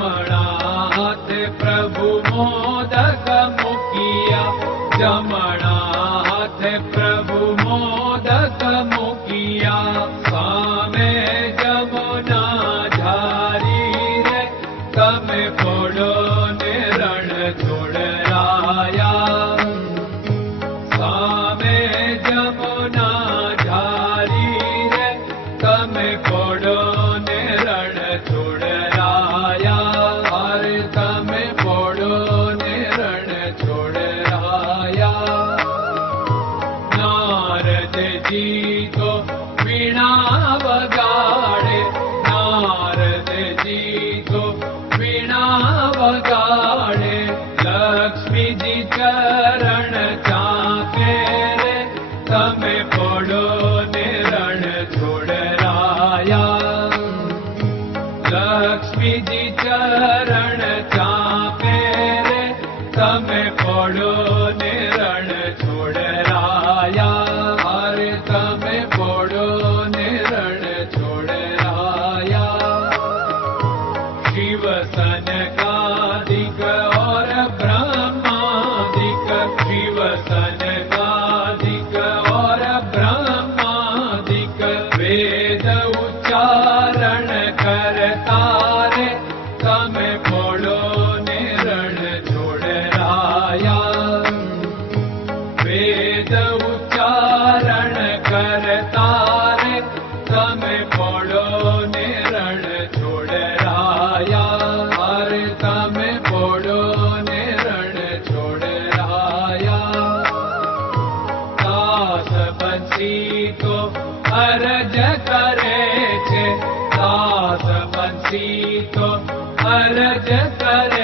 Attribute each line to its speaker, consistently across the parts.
Speaker 1: णाथ प्रभु मोदक मुखिया। जनाथ प्रभु मोदक मुखिया। मुख्यामे जमुना झारी रे तमे छोड़ो निरण छोड़ राया. अरज करे छे दास बंसी तो अरज करे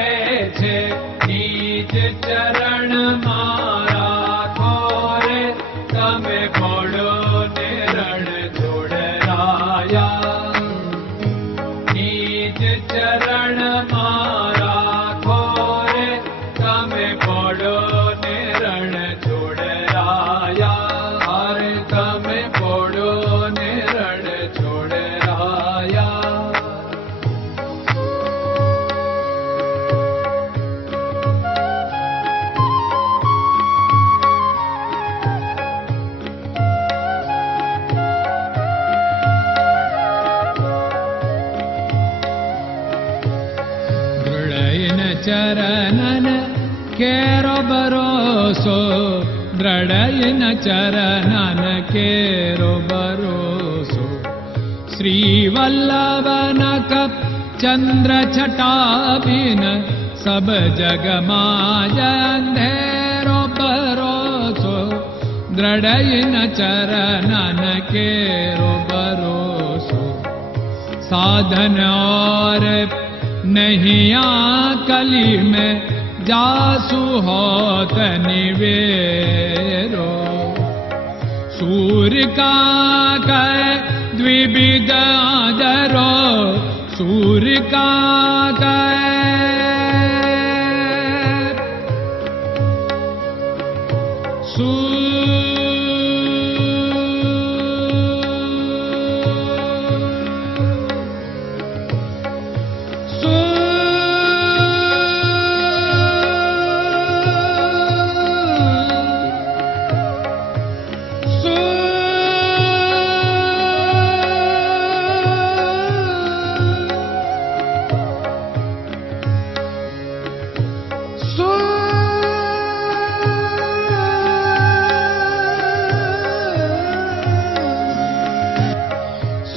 Speaker 1: चरणन केरो बरोसो दृढयन चरणन केरो भरोसो श्रीवल्लभ चन्द्र छटाभि सब जगमाजेरो बरोसो दृढयन चरणन केरो बरोसो साधन और नहीं आ कली में जासु होत निवेरो। सूर्य का कै द्विविध आदरो। सूर्य का कै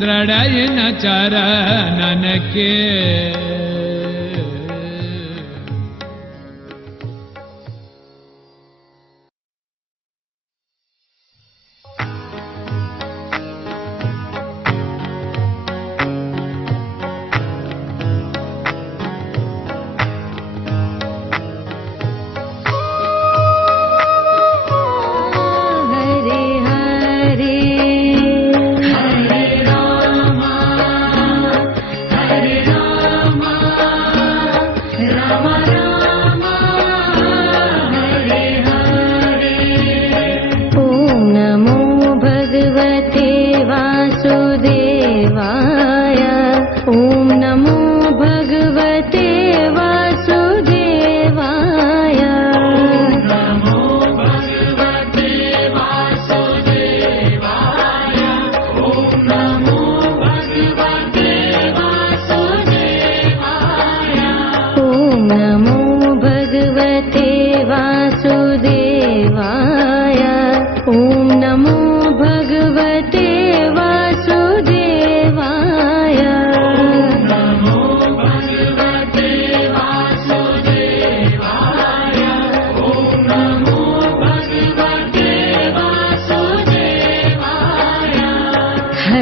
Speaker 1: दृढयिन चरणन